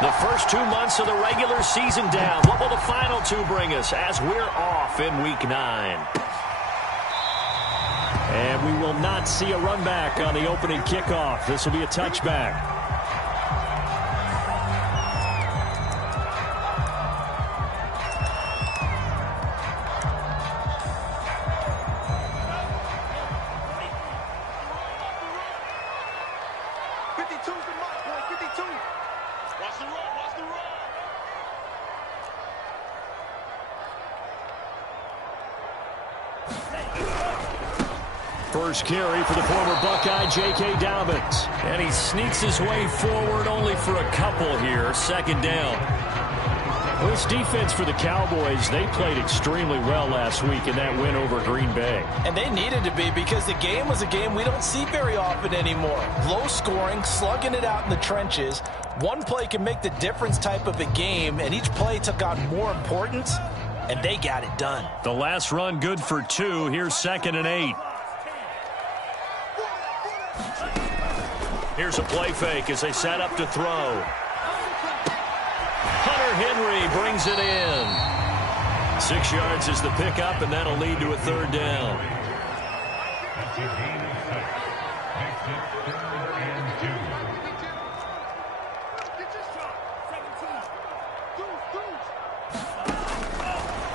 The first 2 months of the regular season down. What will the final 2 bring us as we're off in Week 9? And we will not see a run back on the opening kickoff. This will be a touchback. First carry for the former Buckeye, J.K. Dobbins. And he sneaks his way forward only for a couple here. Second down. This defense for the Cowboys, they played extremely well last week in that win over Green Bay. And they needed to be because the game was a game we don't see very often anymore. Low scoring, slugging it out in the trenches. One play can make the difference type of a game, and each play took on more importance, and they got it done. The last run good for 2. Here's 2nd and 8. Here's a play fake as they set up to throw. Hunter Henry brings it in. 6 yards is the pickup, and that'll lead to a 3rd down.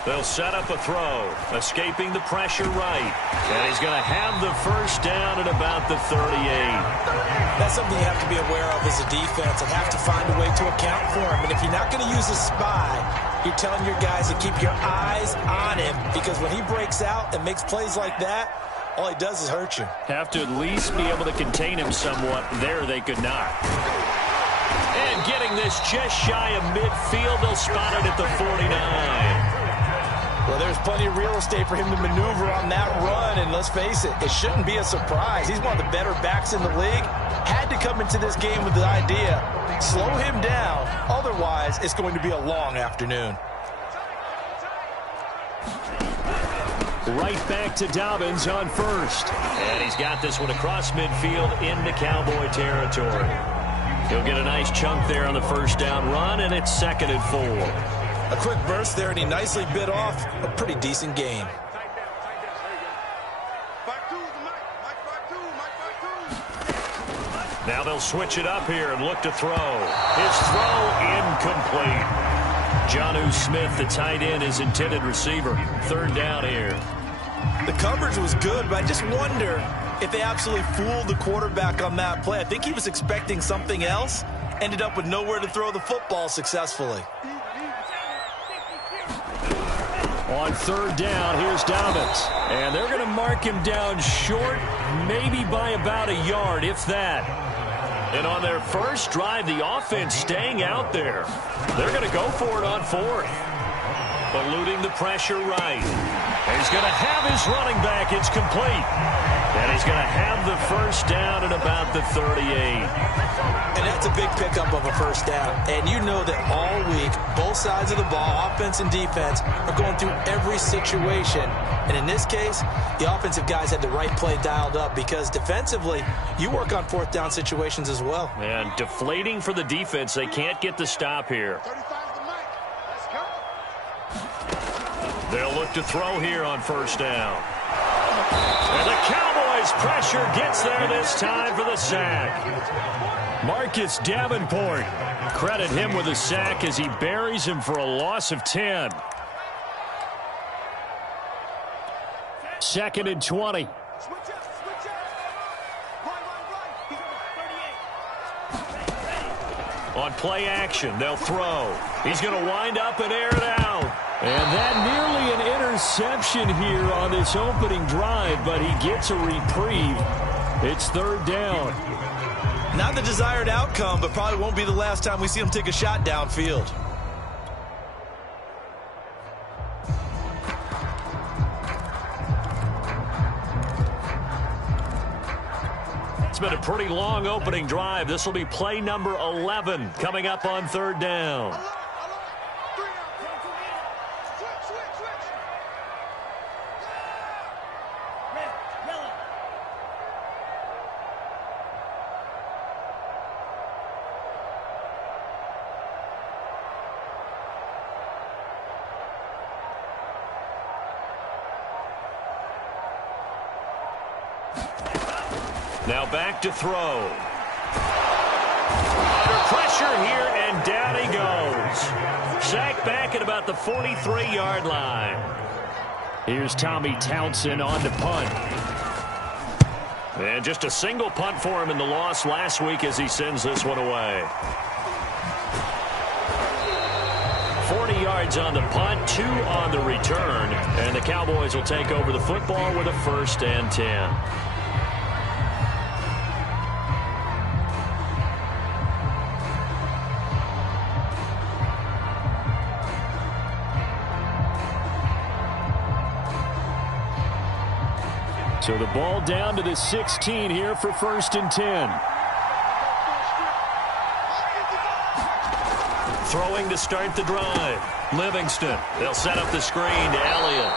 They'll set up a throw, escaping the pressure right. And he's going to have the first down at about the 38. That's something you have to be aware of as a defense and have to find a way to account for him. And if you're not going to use a spy, you're telling your guys to keep your eyes on him, because when he breaks out and makes plays like that, all he does is hurt you. Have to at least be able to contain him somewhat. There they could not. And getting this just shy of midfield, they'll spot it at the 49. Well, there's plenty of real estate for him to maneuver on that run, and let's face it, it shouldn't be a surprise. He's one of the better backs in the league. Had to come into this game with the idea, slow him down, otherwise it's going to be a long afternoon. Right back to Dobbins on first. And he's got this one across midfield into Cowboy territory. He'll get a nice chunk there on the first down run, and it's 2nd and 4. A quick burst there, and he nicely bit off a pretty decent gain. Now they'll switch it up here and look to throw. His throw incomplete. Jonnu Smith, the tight end, his intended receiver. 3rd down here. The coverage was good, but I just wonder if they absolutely fooled the quarterback on that play. I think he was expecting something else, ended up with nowhere to throw the football successfully. On 3rd down, here's Dobbins. And they're going to mark him down short, maybe by about a yard, if that. And on their first drive, the offense staying out there. They're going to go for it on 4th. Eluding the pressure right. And he's going to have his running back. It's complete. And he's going to have the first down at about the 38. And that's a big pickup of a first down. And you know that all week, both sides of the ball, offense and defense, are going through every situation. And in this case, the offensive guys had the right play dialed up, because defensively, you work on 4th down situations as well. And deflating for the defense. They can't get the stop here. They'll look to throw here on first down. And the Cowboys pressure gets there this time for the sack. Marcus Davenport. Credit him with a sack as he buries him for a loss of 10. 2nd and 20. On play action, they'll throw. He's going to wind up and air it out. And that nearly an interception here on this opening drive, but he gets a reprieve. It's 3rd down. Not the desired outcome, but probably won't be the last time we see him take a shot downfield. It's been a pretty long opening drive. This will be play number 11 coming up on 3rd down. Now back to throw. Under pressure here, and down he goes. Sacked back at about the 43-yard line. Here's Tommy Townsend on to punt. And just a single punt for him in the loss last week as he sends this one away. 40 yards on the punt, 2 on the return. And the Cowboys will take over the football with a 1st and 10. So the ball down to the 16 here for 1st and 10. Throwing to start the drive. Livingston. They'll set up the screen to Elliott.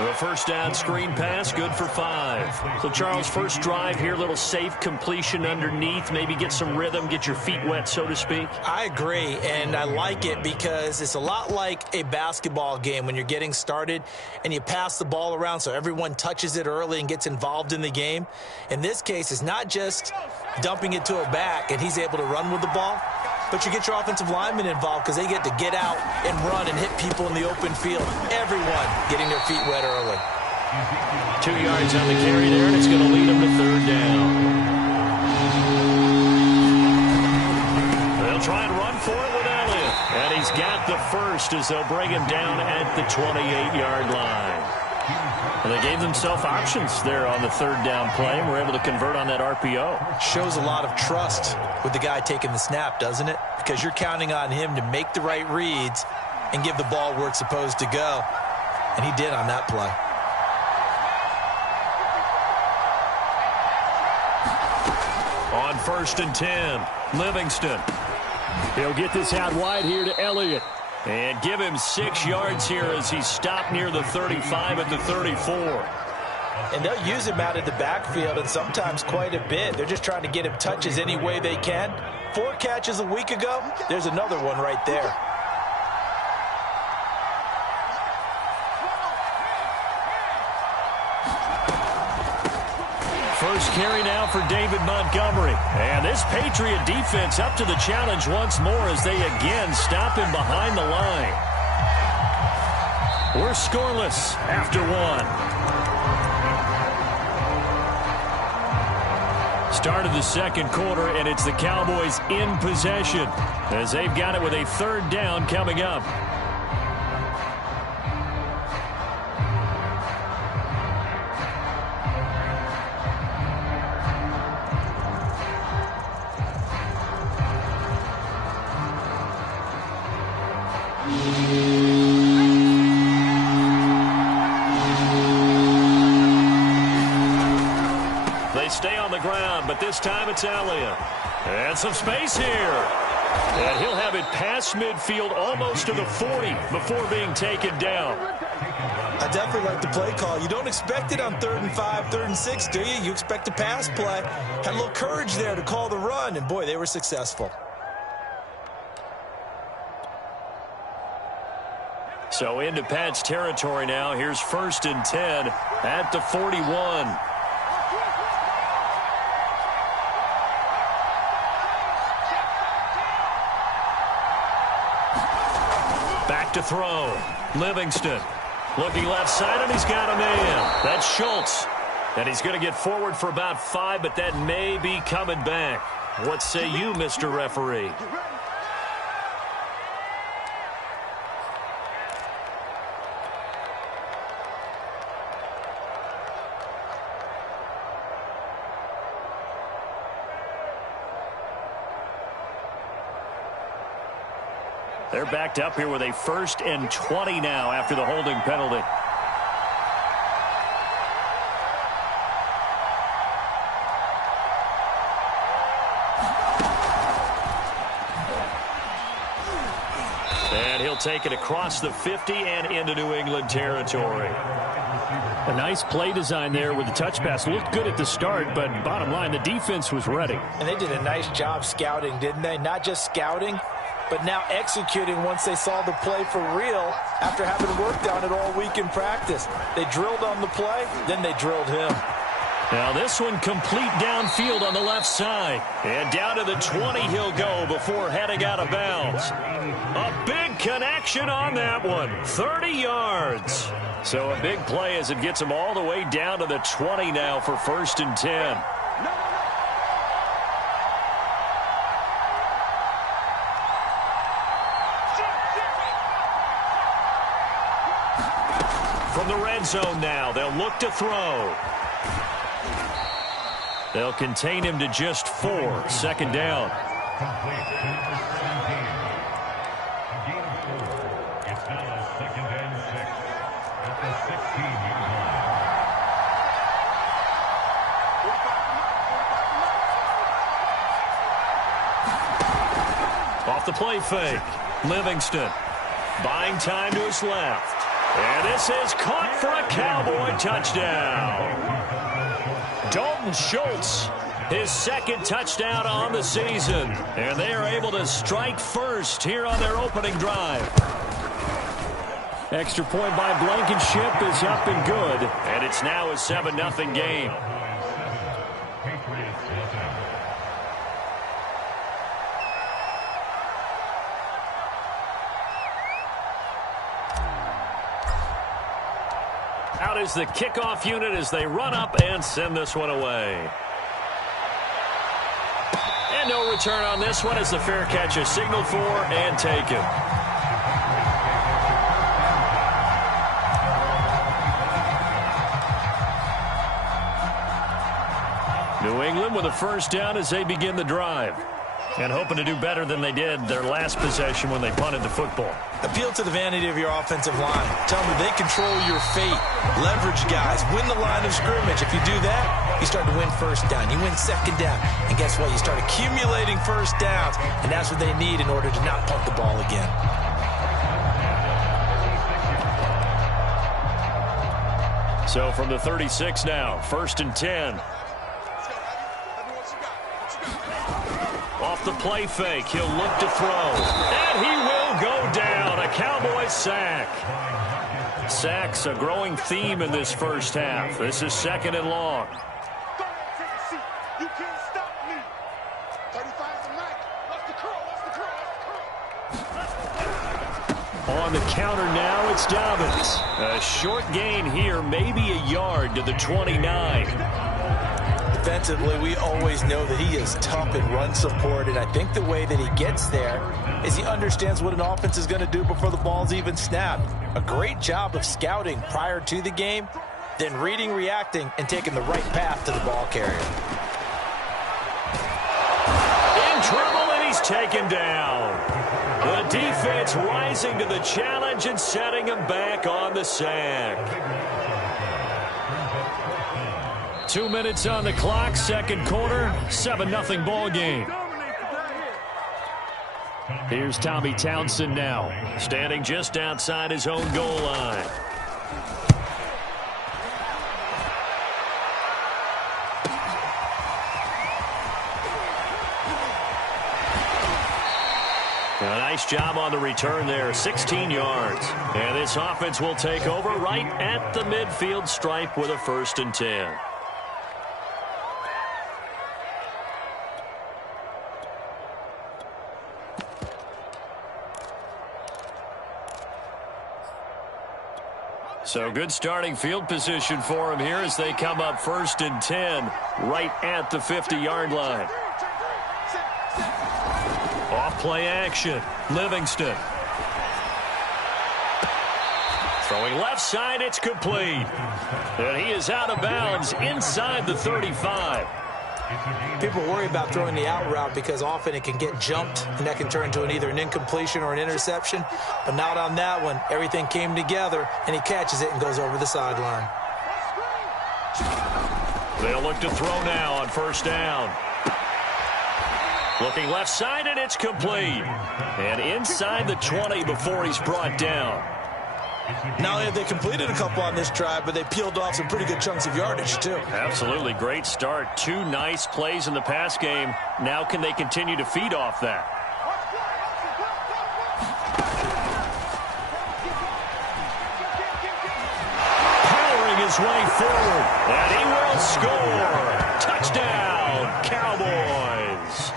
A 1st down screen pass, good for 5. So, Charles, first drive here, little safe completion underneath. Maybe get some rhythm, get your feet wet, so to speak. I agree, and I like it because it's a lot like a basketball game when you're getting started and you pass the ball around so everyone touches it early and gets involved in the game. In this case, it's not just dumping it to a back and he's able to run with the ball, but you get your offensive linemen involved because they get to get out and run and hit people in the open field. Everyone getting their feet wet early. 2 yards on the carry there, and it's going to lead them to 3rd down. They'll try and run for it with Elliott. And he's got the 1st as they'll bring him down at the 28-yard line. And they gave themselves options there on the 3rd down play and were able to convert on that RPO. Shows a lot of trust with the guy taking the snap, doesn't it? Because you're counting on him to make the right reads and give the ball where it's supposed to go. And he did on that play. On 1st and 10, Livingston. He'll get this out wide here to Elliott. And give him 6 yards here as he's stopped near the 35 at the 34. And they'll use him out of the backfield, and sometimes quite a bit. They're just trying to get him touches any way they can. 4 catches a week ago. There's another one right there. First carry now for David Montgomery. And this Patriot defense up to the challenge once more as they again stop him behind the line. We're scoreless after 1. Start of the 2nd quarter, and it's the Cowboys in possession as they've got it with a 3rd down coming up. They stay on the ground, but this time it's Elliott. And some space here. And he'll have it past midfield almost to the 40 before being taken down. I definitely like the play call. You don't expect it on 3rd and 5, 3rd and 6, do you? You expect a pass play. Had a little courage there to call the run, and boy, they were successful. So into Pat's territory now. Here's 1st and 10 at the 41. Back to throw. Livingston looking left side, and he's got a man. That's Schultz. And he's going to get forward for about 5, but that may be coming back. What say you, Mr. Referee? They're backed up here with a 1st and 20 now after the holding penalty. And he'll take it across the 50 and into New England territory. A nice play design there with the touch pass. Looked good at the start, but bottom line, the defense was ready. And they did a nice job scouting, didn't they? Not just scouting, but now executing once they saw the play for real after having worked on it all week in practice. They drilled on the play, then they drilled him. Now this one complete downfield on the left side. And down to the 20 he'll go before heading out of bounds. A big connection on that one. 30 yards. So a big play as it gets him all the way down to the 20 now for 1st and 10. From the red zone now, they'll look to throw. They'll contain him to just 4. 2nd down. It's now 2nd and 6 at the 16-yard line. Off the play fake. Livingston buying time to his left. And this is caught for a Cowboy touchdown. Dalton Schultz, his 2nd touchdown on the season. And they are able to strike first here on their opening drive. Extra point by Blankenship is up and good. And it's now a 7-0 game. Out is the kickoff unit as they run up and send this one away. And no return on this one as the fair catch is signaled for and taken. New England with a 1st down as they begin the drive. And hoping to do better than they did their last possession when they punted the football. Appeal to the vanity of your offensive line. Tell them they control your fate. Leverage guys. Win the line of scrimmage. If you do that, you start to win 1st down. You win 2nd down. And guess what? You start accumulating 1st downs. And that's what they need in order to not punt the ball again. So from the 36 now, 1st and 10. Off the play fake, he'll look to throw. And he will go down. A Cowboy sack. Sacks a growing theme in this 1st half. This is 2nd and long. You can't stop me. 35 to Mike. What's the curl? On the counter now, it's Dobbins. A short gain here, maybe a yard to the 29. Defensively, we always know that he is tough in run support, and I think the way that he gets there is he understands what an offense is going to do before the ball's even snapped. A great job of scouting prior to the game, then reading, reacting, and taking the right path to the ball carrier. In trouble, and he's taken down. The defense rising to the challenge and setting him back on the sack. 2 minutes on the clock, 2nd quarter, 7-0 ball game. Here's Tommy Townsend now, standing just outside his own goal line. A nice job on the return there, 16 yards. And this offense will take over right at the midfield stripe with a 1st and 10. So good starting field position for him here as they come up 1st and 10 right at the 50-yard line. Off play action. Livingston. Throwing left side, it's complete. And he is out of bounds inside the 35. People worry about throwing the out route because often it can get jumped, and that can turn into either an incompletion or an interception. But not on that one. Everything came together, and he catches it and goes over the sideline. They'll look to throw now on 1st down. Looking left side, and it's complete. And inside the 20 before he's brought down. Not only have they completed a couple on this drive, but they peeled off some pretty good chunks of yardage, too. Absolutely. Great start. 2 nice plays in the pass game. Now can they continue to feed off that? Powering his his way forward, and he will score. Touchdown, Cowboys.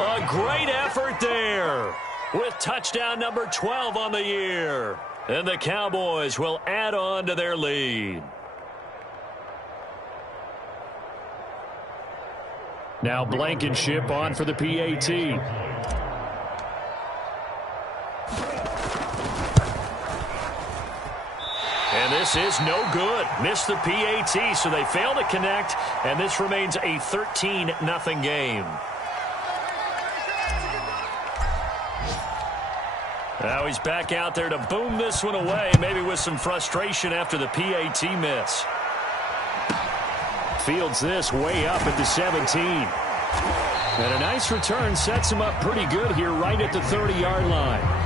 A great effort there with touchdown number 12 on the year. And the Cowboys will add on to their lead. Now Blankenship on for the PAT. And this is no good. Missed the PAT, so they fail to connect, and this remains a 13-0 game. Now he's back out there to boom this one away, maybe with some frustration after the PAT miss. Fields this way up at the 17. And a nice return sets him up pretty good here right at the 30-yard line.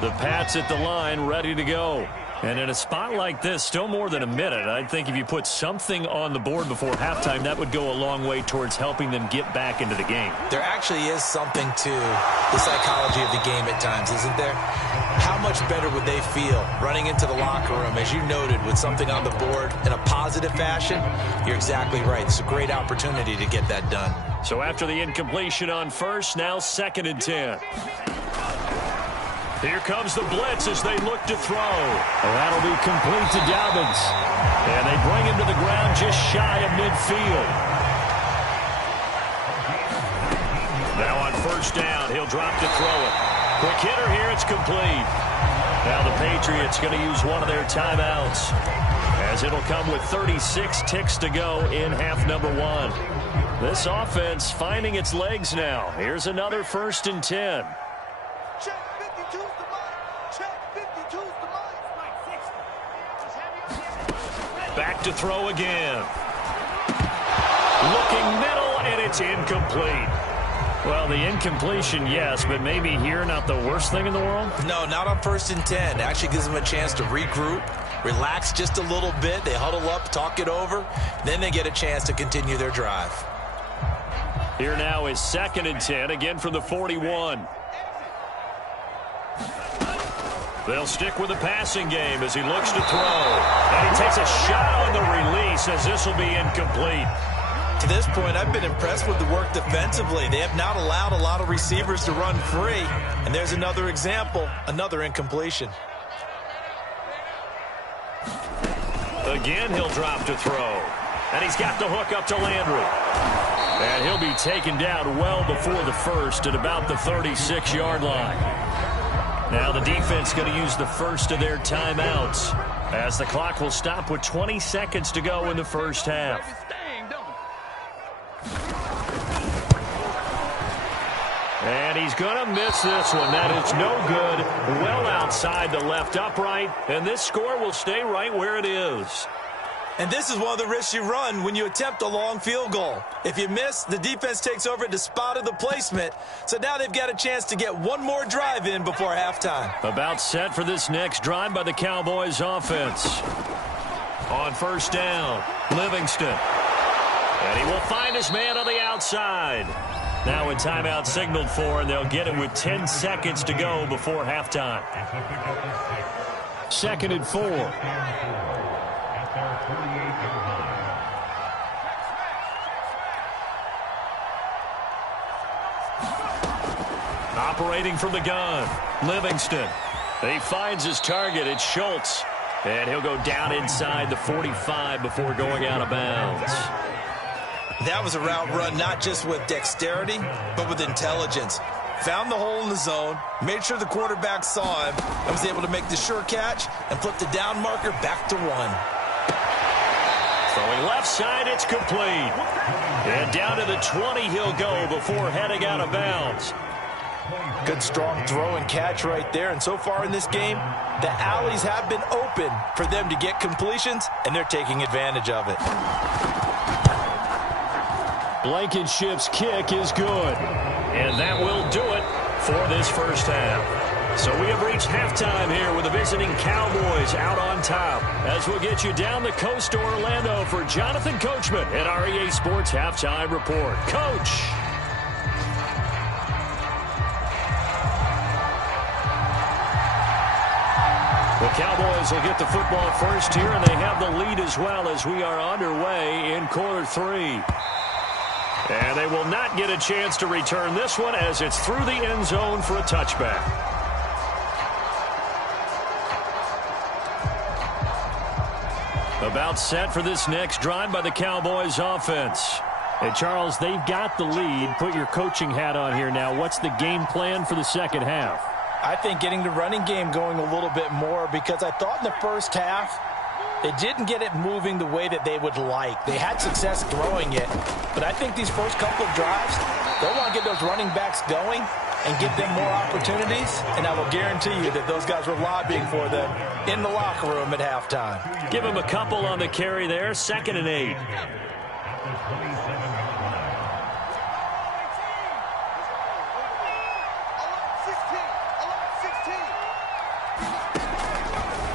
The Pats at the line, ready to go. And in a spot like this, still more than a minute, I think if you put something on the board before halftime, that would go a long way towards helping them get back into the game. There actually is something to the psychology of the game at times, isn't there? How much better would they feel running into the locker room, as you noted, with something on the board in a positive fashion? You're exactly right. It's a great opportunity to get that done. So after the incompletion on first, now 2nd and 10. Here comes the blitz as they look to throw. Well, that'll be complete to Dobbins. And they bring him to the ground just shy of midfield. Now on first down, he'll drop to throw it. Quick hitter here, it's complete. Now the Patriots going to use one of their timeouts, as it'll come with 36 ticks to go in half number 1. This offense finding its legs now. Here's another 1st and 10. Back to throw again. Looking middle, and it's incomplete. Well, the incompletion, yes, but maybe here not the worst thing in the world? No, not on 1st and 10. It actually gives them a chance to regroup, relax just a little bit. They huddle up, talk it over. Then they get a chance to continue their drive. Here now is 2nd and 10, again from the 41. They'll stick with the passing game as he looks to throw. And he takes a shot on the release as this will be incomplete. To this point, I've been impressed with the work defensively. They have not allowed a lot of receivers to run free. And there's another example, another incompletion. Again, he'll drop to throw. And he's got the hook up to Landry. And he'll be taken down well before the first at about the 36-yard line. Now the defense going to use the first of their timeouts, as the clock will stop with 20 seconds to go in the first half. And he's going to miss this one. That is no good. Well outside the left upright, and this score will stay right where it is. And this is one of the risks you run when you attempt a long field goal. If you miss, the defense takes over at the spot of the placement. So now they've got a chance to get one more drive in before halftime. About set for this next drive by the Cowboys offense. On first down, Livingston. And he will find his man on the outside. Now a timeout signaled for, and they'll get it with 10 seconds to go before halftime. 2nd and 4. Operating from the gun, Livingston. He finds his target. It's Schultz. And he'll go down inside the 45 before going out of bounds. That was a route run not just with dexterity, but with intelligence. Found the hole in the zone, made sure the quarterback saw him, and was able to make the sure catch and flip the down marker back to 1. Throwing left side, it's complete. And down to the 20 he'll go before heading out of bounds. Good strong throw and catch right there. And so far in this game, the alleys have been open for them to get completions, and they're taking advantage of it. Blankenship's kick is good. And that will do it for this first half. So we have reached halftime here with the visiting Cowboys out on top. As we'll get you down the coast to Orlando for Jonathan Coachman at our EA Sports Halftime Report. Coach. The Cowboys will get the football first here, and they have the lead as well as we are underway in quarter 3. And they will not get a chance to return this one as it's through the end zone for a touchback. About set for this next drive by the Cowboys offense. And Charles, they've got the lead. Put your coaching hat on here now. What's the game plan for the second half? I think getting the running game going a little bit more, because I thought in the first half they didn't get it moving the way that they would like. They had success throwing it, but I think these first couple of drives, they'll want to get those running backs going and give them more opportunities, and I will guarantee you that those guys were lobbying for them in the locker room at halftime. Give them a couple on the carry there, 2nd and 8.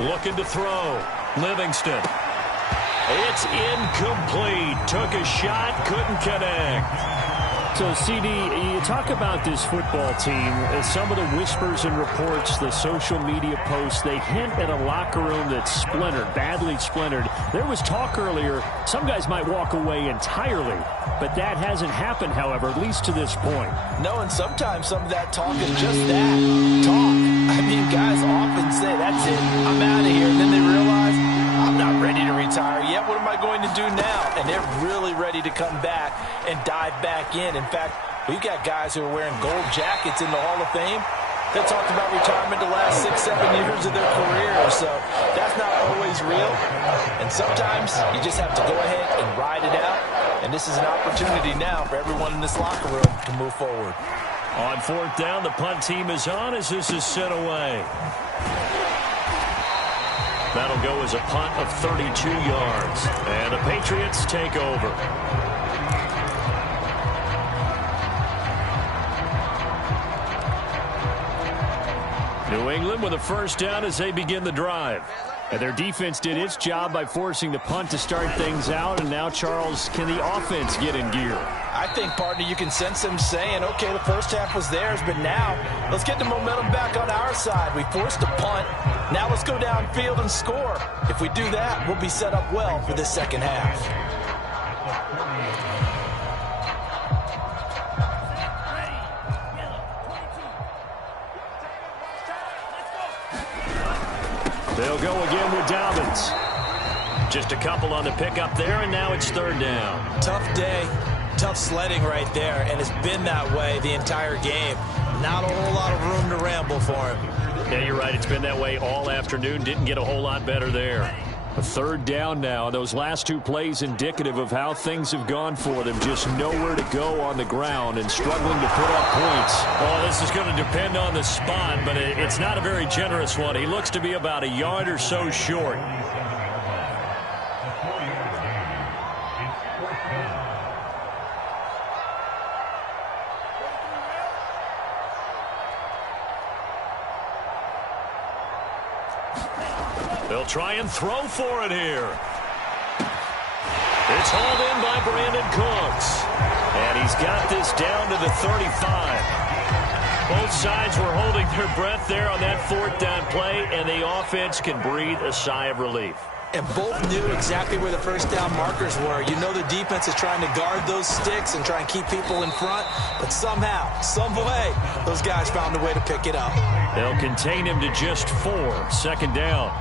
Looking to throw. Livingston. It's incomplete. Took a shot, couldn't connect. So, CD, you talk about this football team, some of the whispers and reports, the social media posts, they hint at a locker room that's splintered, badly splintered. There was talk earlier, some guys might walk away entirely, but that hasn't happened, however, at least to this point. No, and sometimes some of that talk is just that, talk. I mean, guys often say, that's it, I'm out of here, and then they realize, I'm not ready to retire yet. What am I going to do now? And they're really ready to come back and dive back in. In fact, we've got guys who are wearing gold jackets in the Hall of Fame that talked about retirement the last 6-7 years of their career. So that's not always real. And sometimes you just have to go ahead and ride it out. And this is an opportunity now for everyone in this locker room to move forward. On 4th down, the punt team is on as this is sent away. That'll go as a punt of 32 yards. And the Patriots take over. New England with a first down as they begin the drive. And their defense did its job by forcing the punt to start things out. And now, Charles, can the offense get in gear? I think, partner, you can sense them saying, okay, the first half was theirs, but now let's get the momentum back on our side. We forced a punt. Now let's go downfield and score. If we do that, we'll be set up well for this second half. They'll go again with Dobbins. Just a couple on the pickup there, and now it's 3rd down. Tough day, tough sledding right there, and it's been that way the entire game. Not a whole lot of room to ramble for him. Yeah, you're right. It's been that way all afternoon. Didn't get a whole lot better there. A 3rd down now. Those last 2 plays indicative of how things have gone for them. Just nowhere to go on the ground and struggling to put up points. Oh, this is going to depend on the spot, but it's not a very generous one. He looks to be about a yard or so short. They'll try and throw for it here. It's hauled in by Brandon Cooks. And he's got this down to the 35. Both sides were holding their breath there on that 4th down play, and the offense can breathe a sigh of relief. And both knew exactly where the first down markers were. You know the defense is trying to guard those sticks and try and keep people in front, but somehow, some way, those guys found a way to pick it up. They'll contain him to just 4. 2nd down.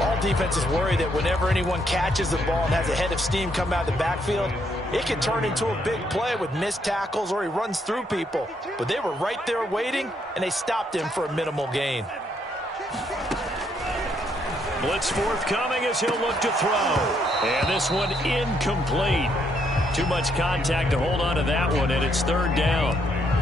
All defenses worry that whenever anyone catches the ball and has a head of steam come out of the backfield, it can turn into a big play with missed tackles or he runs through people. But they were right there waiting, and they stopped him for a minimal gain. Blitz forthcoming as he'll look to throw. And this one incomplete. Too much contact to hold on to that one, and it's 3rd down.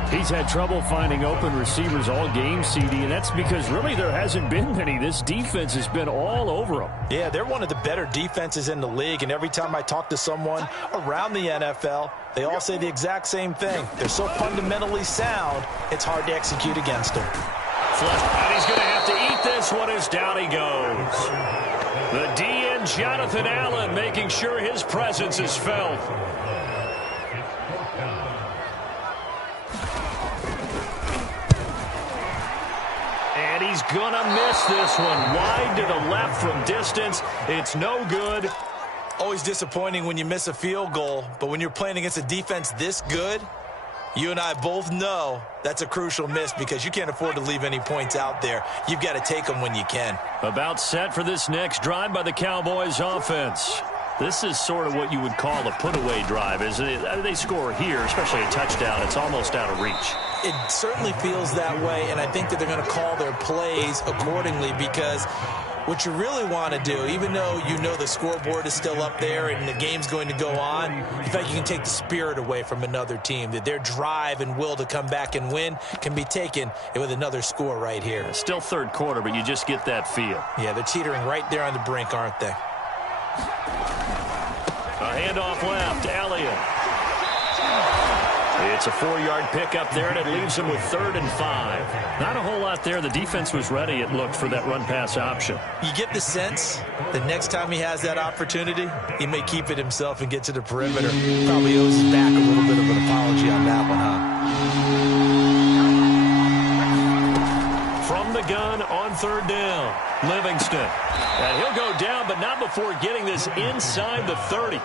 He's had trouble finding open receivers all game, CD, and that's because really there hasn't been many. This defense has been all over them. Yeah, they're one of the better defenses in the league, and every time I talk to someone around the NFL, they all say the exact same thing. They're so fundamentally sound, it's hard to execute against them. And he's going to have to eat this one as down he goes. The DN, Jonathan Allen, making sure his presence is felt. And he's going to miss this one. Wide to the left from distance. It's no good. Always disappointing when you miss a field goal, but when you're playing against a defense this good, you and I both know that's a crucial miss because you can't afford to leave any points out there. You've got to take them when you can. About set for this next drive by the Cowboys offense. This is sort of what you would call a put-away drive. As they score here, especially a touchdown, it's almost out of reach. It certainly feels that way, and I think that they're going to call their plays accordingly because what you really want to do, even though you know the scoreboard is still up there and the game's going to go on, in fact, you can take the spirit away from another team, that their drive and will to come back and win can be taken with another score right here. Still third quarter, but you just get that feel. Yeah, they're teetering right there on the brink, aren't they? A handoff left, Elliott. It's a 4-yard pickup there, and it leaves him with 3rd and 5. Not a whole lot there. The defense was ready, it looked, for that run-pass option. You get the sense the next time he has that opportunity, he may keep it himself and get to the perimeter. Probably owes his back a little bit of an apology on that one, huh? From the gun on 3rd down, Livingston. And he'll go down, but not before getting this inside the 30.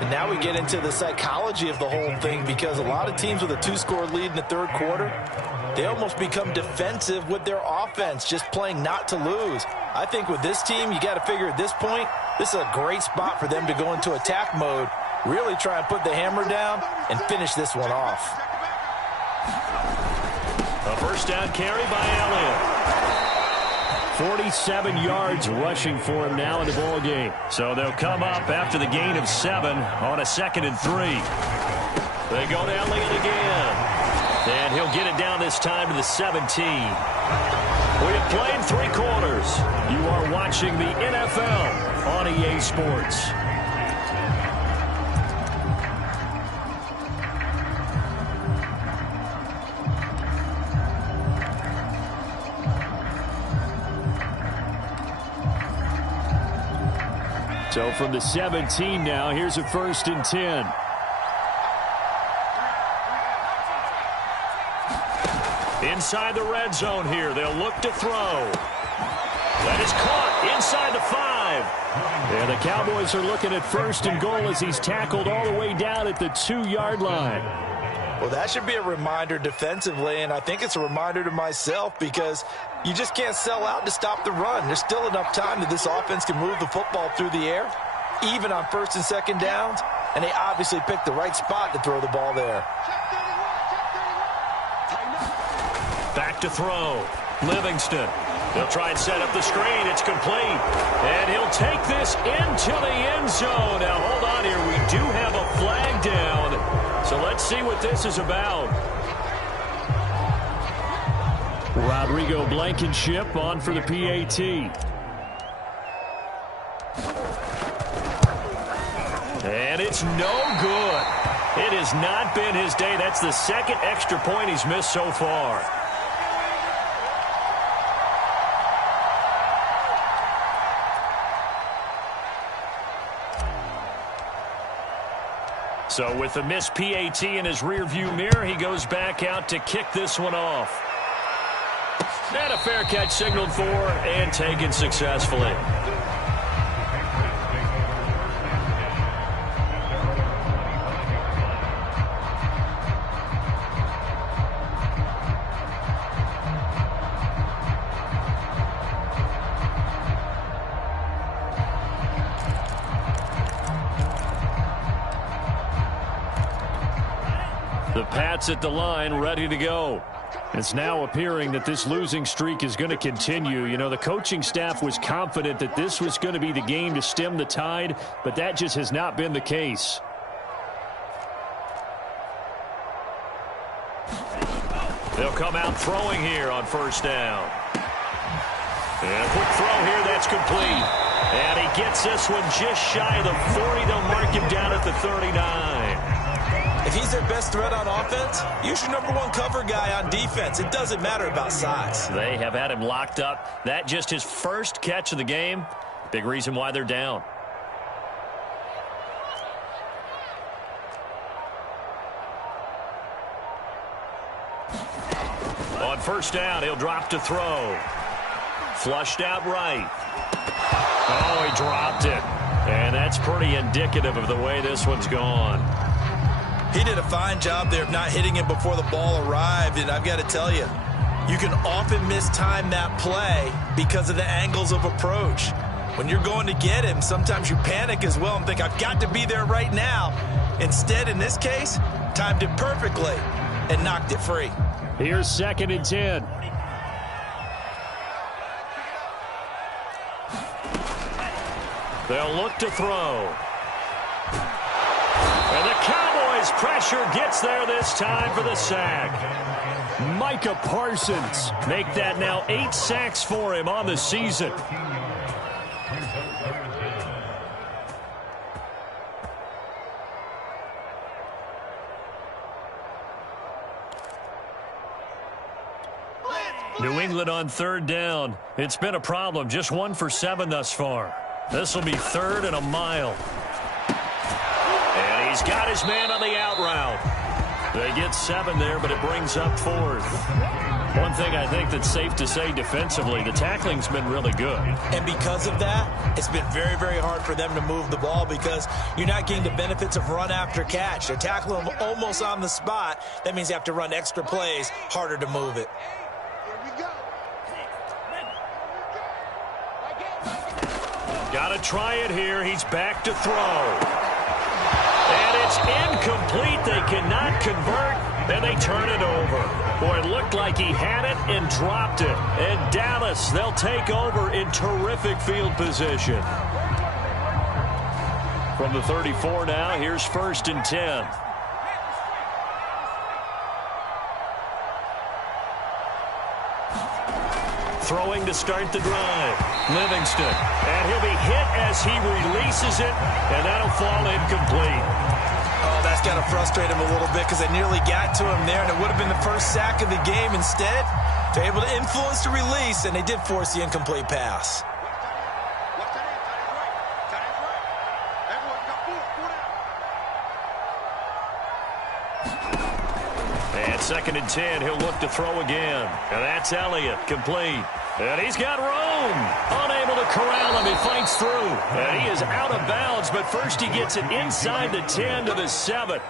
And now we get into the psychology of the whole thing because a lot of teams with a 2-score lead in the 3rd quarter, they almost become defensive with their offense, just playing not to lose. I think with this team, you got to figure at this point, this is a great spot for them to go into attack mode, really try and put the hammer down and finish this one off. A 1st down carry by Elliott. 47 yards rushing for him now in the ball game. So they'll come up after the gain of 7 on a 2nd and 3. They go to Elliott again. And he'll get it down this time to the 17. We have played 3 quarters. You are watching the NFL on EA Sports. So from the 17 now, here's a 1st and 10. Inside the red zone here, they'll look to throw. That is caught inside the 5. And the Cowboys are looking at 1st and goal as he's tackled all the way down at the 2-yard line. Well, that should be a reminder defensively, and I think it's a reminder to myself because you just can't sell out to stop the run. There's still enough time that this offense can move the football through the air, even on 1st and 2nd downs, and they obviously picked the right spot to throw the ball there. Back to throw. Livingston. They'll try and set up the screen. It's complete. And he'll take this into the end zone. Now, hold on here. We do have a flag down. So let's see what this is about. Rodrigo Blankenship on for the PAT. And it's no good. It has not been his day. That's the 2nd extra point he's missed so far. So with the missed PAT in his rearview mirror, he goes back out to kick this one off. And a fair catch signaled for and taken successfully. The Pats at the line, ready to go. It's now appearing that this losing streak is going to continue. You know, the coaching staff was confident that this was going to be the game to stem the tide, but that just has not been the case. They'll come out throwing here on 1st down. And a quick throw here, that's complete. And he gets this one just shy of the 40. They'll mark him down at the 39. If he's their best threat on offense, use your number one cover guy on defense. It doesn't matter about size. They have had him locked up. That just his first catch of the game. Big reason why they're down. On first down, he'll drop to throw. Flushed out right. Oh, he dropped it. And that's pretty indicative of the way this one's gone. He did a fine job there of not hitting him before the ball arrived, and I've got to tell you, you can often mistime that play because of the angles of approach. When you're going to get him, sometimes you panic as well and think, I've got to be there right now. Instead, in this case, timed it perfectly and knocked it free. Here's 2nd and 10. They'll look to throw. And the Cowboys' pressure gets there this time for the sack. Micah Parsons make that now 8 sacks for him on the season. New England on 3rd down. It's been a problem. Just 1 for 7 thus far. This will be 3rd and a mile. And he's got his man on the out route. They get 7 there, but it brings up 4th. One thing I think that's safe to say defensively, the tackling's been really good. And because of that, it's been very, very hard for them to move the ball because you're not getting the benefits of run after catch. They're tackling them almost on the spot. That means you have to run extra plays, harder to move it. Got to try it here. He's back to throw. And it's incomplete. They cannot convert, and they turn it over. Boy, it looked like he had it and dropped it. And Dallas, they'll take over in terrific field position. From the 34 now, here's 1st and 10. Throwing to start the drive. Livingston. And he'll be hit as he releases it, and that'll fall incomplete. Oh, that's got to frustrate him a little bit because they nearly got to him there, and it would have been the first sack of the game. Instead, they're able to influence the release, and they did force the incomplete pass. And 2nd and 10, he'll look to throw again. And that's Elliott, complete. And he's got room. Unable to corral him. He fights through. And he is out of bounds, but first he gets it inside the 10 to the 7.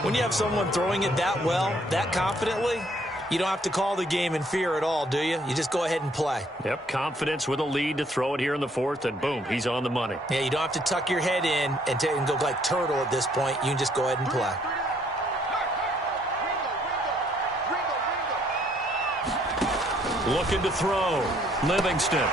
When you have someone throwing it that well, that confidently, you don't have to call the game in fear at all, do you? You just go ahead and play. Yep, confidence with a lead to throw it here in the 4th, and boom, he's on the money. Yeah, you don't have to tuck your head in and go like turtle at this point. You can just go ahead and play. Looking to throw. Livingston.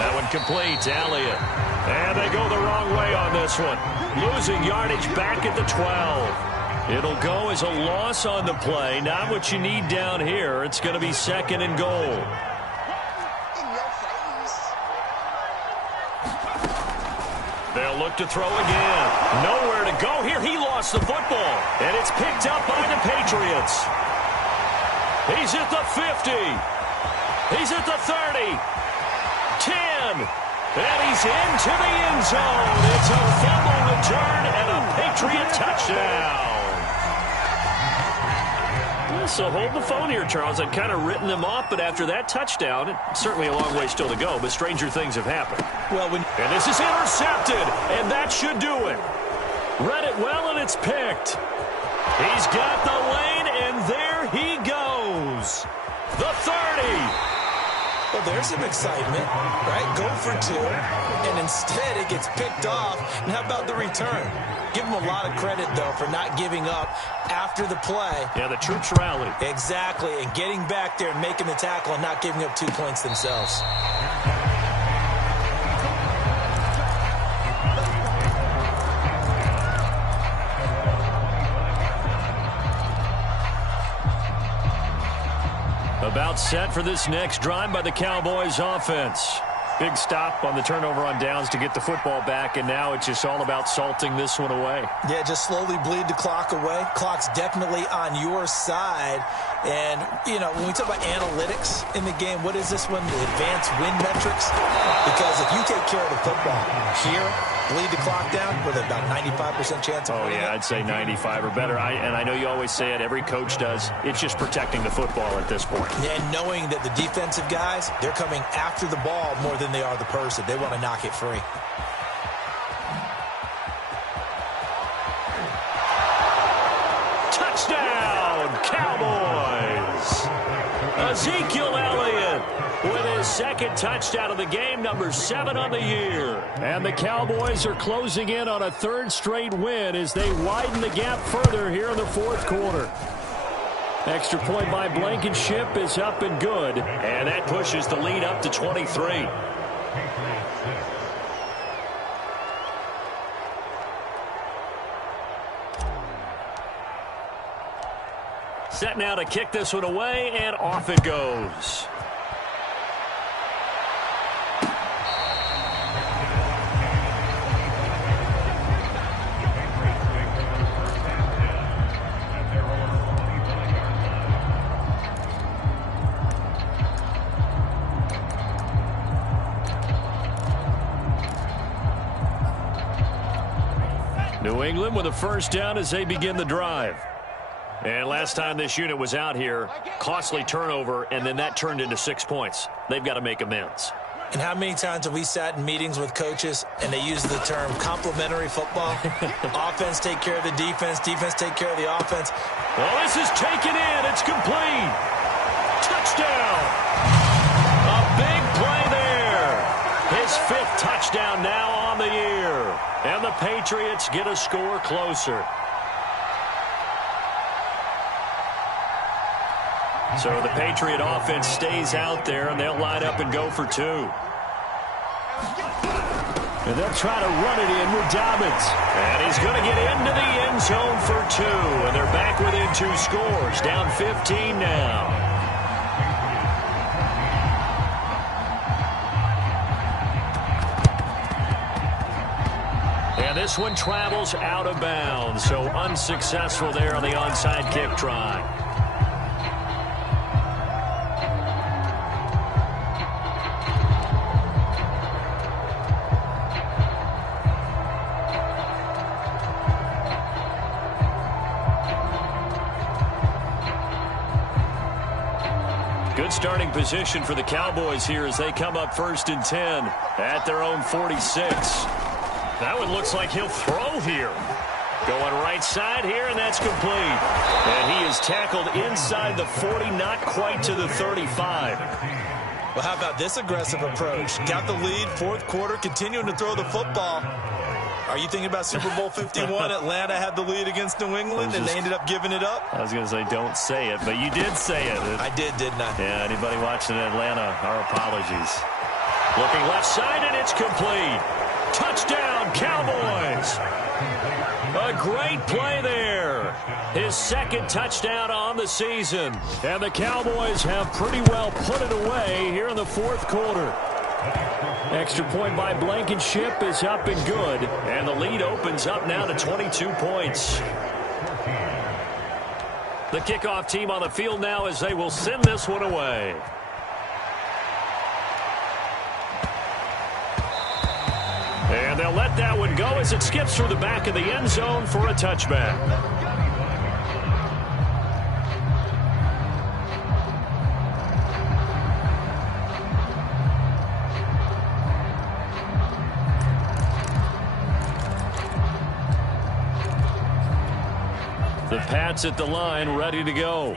That one complete. Elliott. And they go the wrong way on this one. Losing yardage back at the 12. It'll go as a loss on the play. Not what you need down here. It's going to be 2nd and goal. They'll look to throw again. Nowhere to go here. He lost the football. And it's picked up by the Patriots. He's at the 50. He's at the 30, 10, and he's into the end zone. It's a fumble return and a Patriot touchdown. So hold the phone here, Charles. I've kind of written them off, but after that touchdown, it's certainly a long way still to go, but stranger things have happened. And this is intercepted, and that should do it. Read it well, and it's picked. He's got the lane, and there he goes. The 30. Well, there's some excitement, right? Go for 2, and instead it gets picked off. And how about the return? Give him a lot of credit, though, for not giving up after the play. Yeah, the troops rallied. Exactly, and getting back there and making the tackle and not giving up 2 points themselves. About set for this next drive by the Cowboys offense. Big stop on the turnover on downs to get the football back, and now it's just all about salting this one away. Yeah, just slowly bleed the clock away. Clock's definitely on your side. And, you know, when we talk about analytics in the game, what is this one? The advanced win metrics? Because if you take care of the football here, bleed the clock down with about 95% chance of winning it. I'd say 95 or better. And I know you always say it, every coach does. It's just protecting the football at this point. Yeah, and knowing that the defensive guys, they're coming after the ball more than they are the person. They want to knock it free. Touchdown, Cowboys! Ezekiel Elliott with his second touchdown of the game, number 7 on the year. And the Cowboys are closing in on a third straight win as they widen the gap further here in the fourth quarter. Extra point by Blankenship is up and good, and that pushes the lead up to 23. Set now to kick this one away, and off it goes. New England with a first down as they begin the drive. And last time this unit was out here, costly turnover, and then that turned into 6 points. They've got to make amends. And how many times have we sat in meetings with coaches and they use the term complementary football? Offense take care of the defense, defense take care of the offense. Well, this is taken in. It's complete. Touchdown. A big play there. His 5th touchdown now on the year. And the Patriots get a score closer. So the Patriot offense stays out there, and they'll line up and go for 2. And they'll try to run it in with Dobbins. And he's going to get into the end zone for 2. And they're back within 2 scores, down 15 now. And this one travels out of bounds, so unsuccessful there on the onside kick try. Good starting position for the Cowboys here as they come up 1st and 10 at their own 46. That one looks like he'll throw here. Going right side here, and that's complete. And he is tackled inside the 40, not quite to the 35. Well, how about this aggressive approach? Got the lead, 4th quarter, continuing to throw the football. Are you thinking about Super Bowl 51? Atlanta had the lead against New England, and they ended up giving it up? I was going to say, don't say it, but you did say it. I did, didn't I? Yeah, anybody watching Atlanta, our apologies. Looking left side, and it's complete. Touchdown, Cowboys. A great play there. His 2nd touchdown on the season. And the Cowboys have pretty well put it away here in the 4th quarter. Extra point by Blankenship is up and good. And the lead opens up now to 22 points. The kickoff team on the field now as they will send this one away. And they'll let that one go as it skips through the back of the end zone for a touchback. The Pats at the line, ready to go.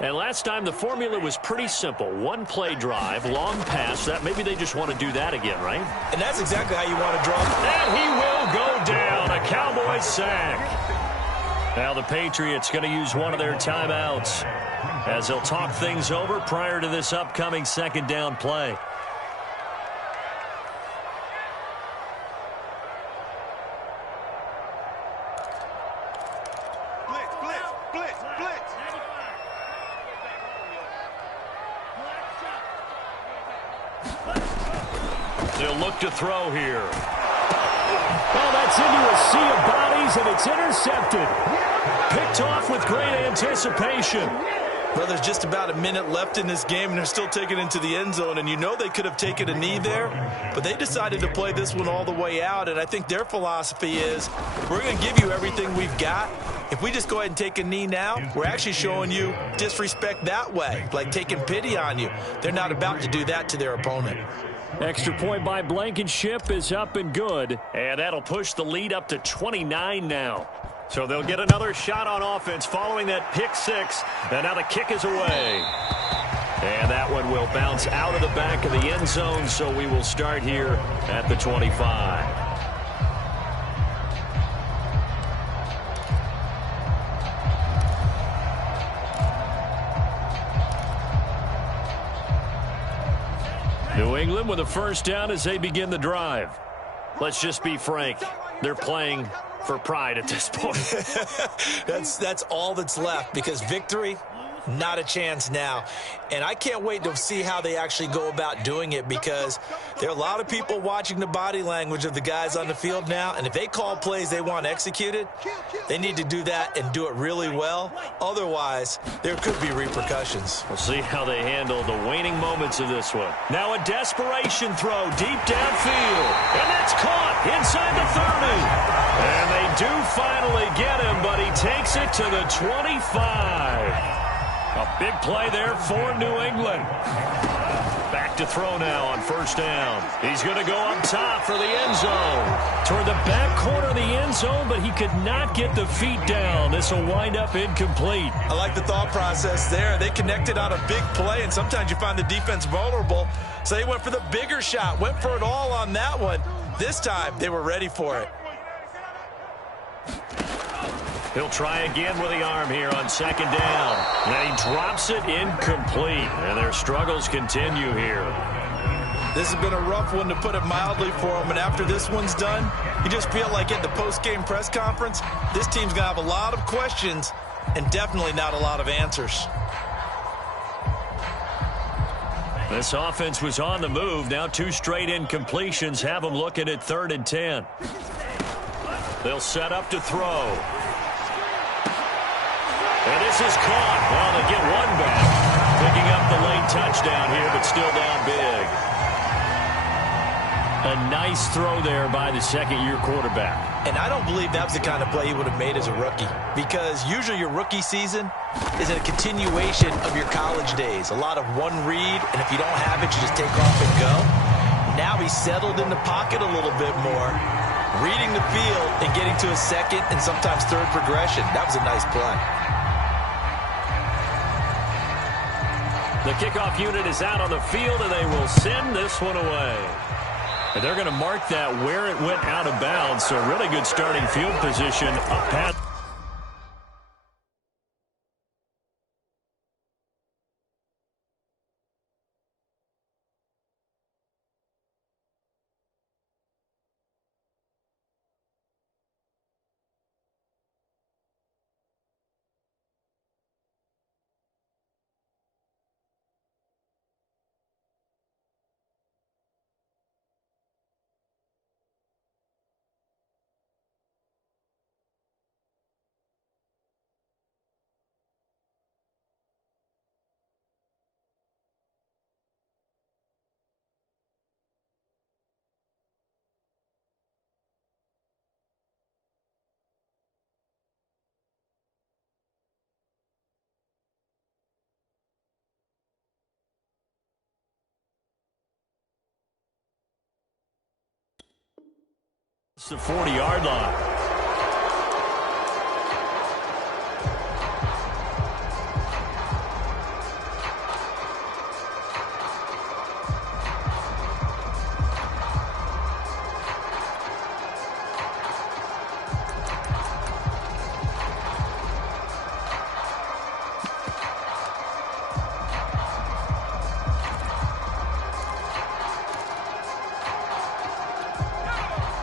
And last time the formula was pretty simple. 1 play drive, long pass. That maybe they just want to do that again, right? And that's exactly how you want to draw. And he will go down. A Cowboys sack. Now the Patriots going to use one of their timeouts as they'll talk things over prior to this upcoming 2nd down play. They'll look to throw here. Oh, that's into a sea of bodies, and it's intercepted. Picked off with great anticipation. Well, there's just about a minute left in this game, and they're still taking it into the end zone. And you know they could have taken a knee there, but they decided to play this one all the way out. And I think their philosophy is, we're going to give you everything we've got. If we just go ahead and take a knee now, we're actually showing you disrespect that way, like taking pity on you. They're not about to do that to their opponent. Extra point by Blankenship is up and good. And that'll push the lead up to 29 now. So they'll get another shot on offense following that pick six. And now the kick is away. And that one will bounce out of the back of the end zone. So we will start here at the 25. New England with a first down as they begin the drive. Let's just be frank. They're playing for pride at this point. That's all that's left, because victory, not a chance now. And I can't wait to see how they actually go about doing it, because there are a lot of people watching the body language of the guys on the field now, and if they call plays they want executed, they need to do that and do it really well. Otherwise, there could be repercussions. We'll see how they handle the waning moments of this one. Now a desperation throw deep downfield, and that's caught inside the 30. And they do finally get him, but he takes it to the 25. A big play there for New England. Back to throw now on first down. He's going to go up top for the end zone. Toward the back corner of the end zone, but he could not get the feet down. This will wind up incomplete. I like the thought process there. They connected on a big play, and sometimes you find the defense vulnerable. So they went for the bigger shot, went for it all on that one. This time, they were ready for it. He'll try again with the arm here on second down. And he drops it incomplete. And their struggles continue here. This has been a rough one, to put it mildly, for them. And after this one's done, you just feel like at the post-game press conference, this team's going to have a lot of questions and definitely not a lot of answers. This offense was on the move. Now 2 straight incompletions have them looking at 3rd and 10. They'll set up to throw. And this is caught. Well, they get one back. Picking up the late touchdown here, but still down big. A nice throw there by the second-year quarterback. And I don't believe that was the kind of play he would have made as a rookie, because usually your rookie season is a continuation of your college days. A lot of one read, and if you don't have it, you just take off and go. Now he's settled in the pocket a little bit more, reading the field and getting to a second and sometimes third progression. That was a nice play. The kickoff unit is out on the field, and they will send this one away. And they're going to mark that where it went out of bounds. So really good starting field position up past. It's the 40-yard line.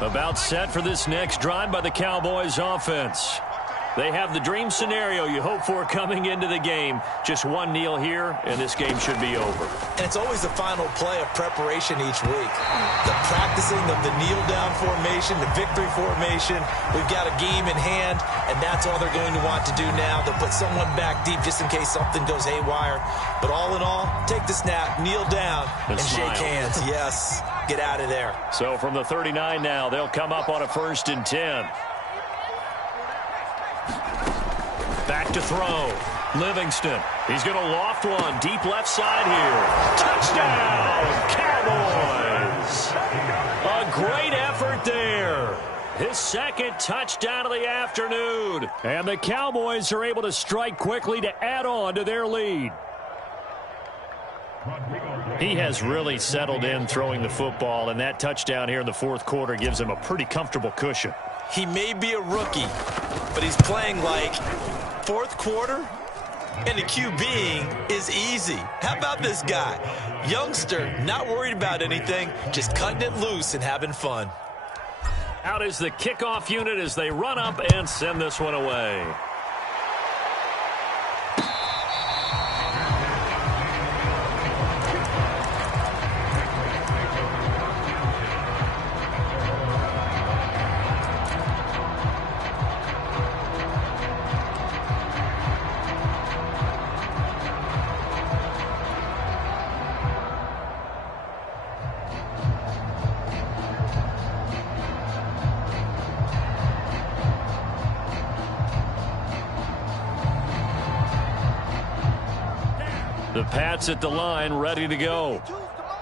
About set for this next drive by the Cowboys offense. They have the dream scenario you hope for coming into the game. Just one kneel here, and this game should be over. And it's always the final play of preparation each week. The practicing of the kneel-down formation, the victory formation. We've got a game in hand, and that's all they're going to want to do now. They'll put someone back deep just in case something goes haywire. But all in all, take the snap, kneel down, and shake hands. Yes, get out of there. So from the 39 now, they'll come up on a 1st and 10. Back to throw. Livingston. He's going to loft one. Deep left side here. Touchdown, Cowboys. A great effort there. His 2nd touchdown of the afternoon. And the Cowboys are able to strike quickly to add on to their lead. He has really settled in throwing the football, and that touchdown here in the 4th quarter gives him a pretty comfortable cushion. He may be a rookie, but he's playing like 4th quarter, and the QBing is easy. How about this guy? Youngster, not worried about anything, just cutting it loose and having fun. Out is the kickoff unit as they run up and send this one away. The Pats at the line, ready to go.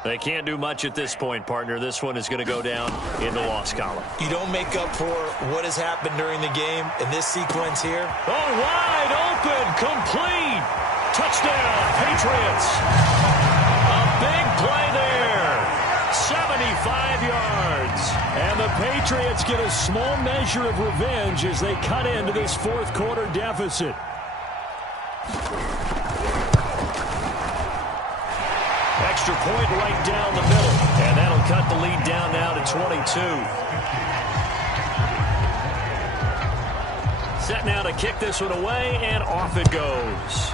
They can't do much at this point, partner. This one is going to go down in the loss column. You don't make up for what has happened during the game in this sequence here. Oh, wide open, complete. Touchdown, Patriots. A big play there. 75 yards. And the Patriots get a small measure of revenge as they cut into this 4th quarter deficit. Extra point right down the middle. And that'll cut the lead down now to 22. Set now to kick this one away, and off it goes.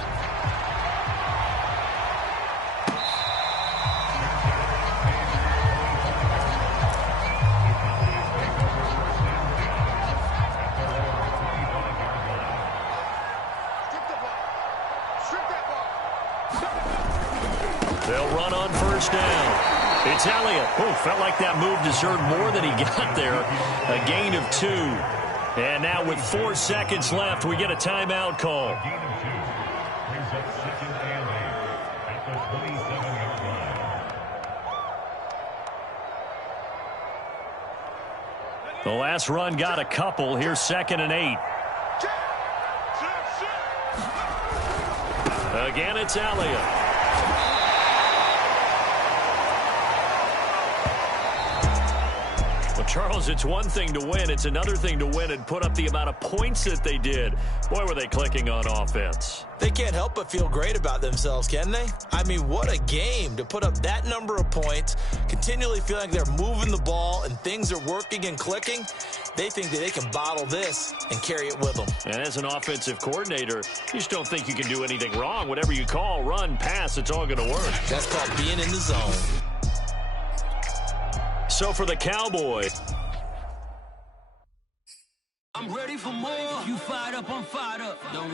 They'll run on 1st down. It's Elliott. Oh, felt like that move deserved more than he got there. A gain of 2. And now with 4 seconds left, we get a timeout call. The last run got a couple. Here's 2nd and 8. Again, it's Elliott. Well, Charles, it's one thing to win. It's another thing to win and put up the amount of points that they did. Boy, were they clicking on offense. They can't help but feel great about themselves, can they? I mean, what a game to put up that number of points, continually feeling like they're moving the ball and things are working and clicking. They think that they can bottle this and carry it with them. And as an offensive coordinator, you just don't think you can do anything wrong. Whatever you call, run, pass, it's all going to work. That's called being in the zone. So for the Cowboys, I'm ready for more. You fired up, I'm fired up. Don't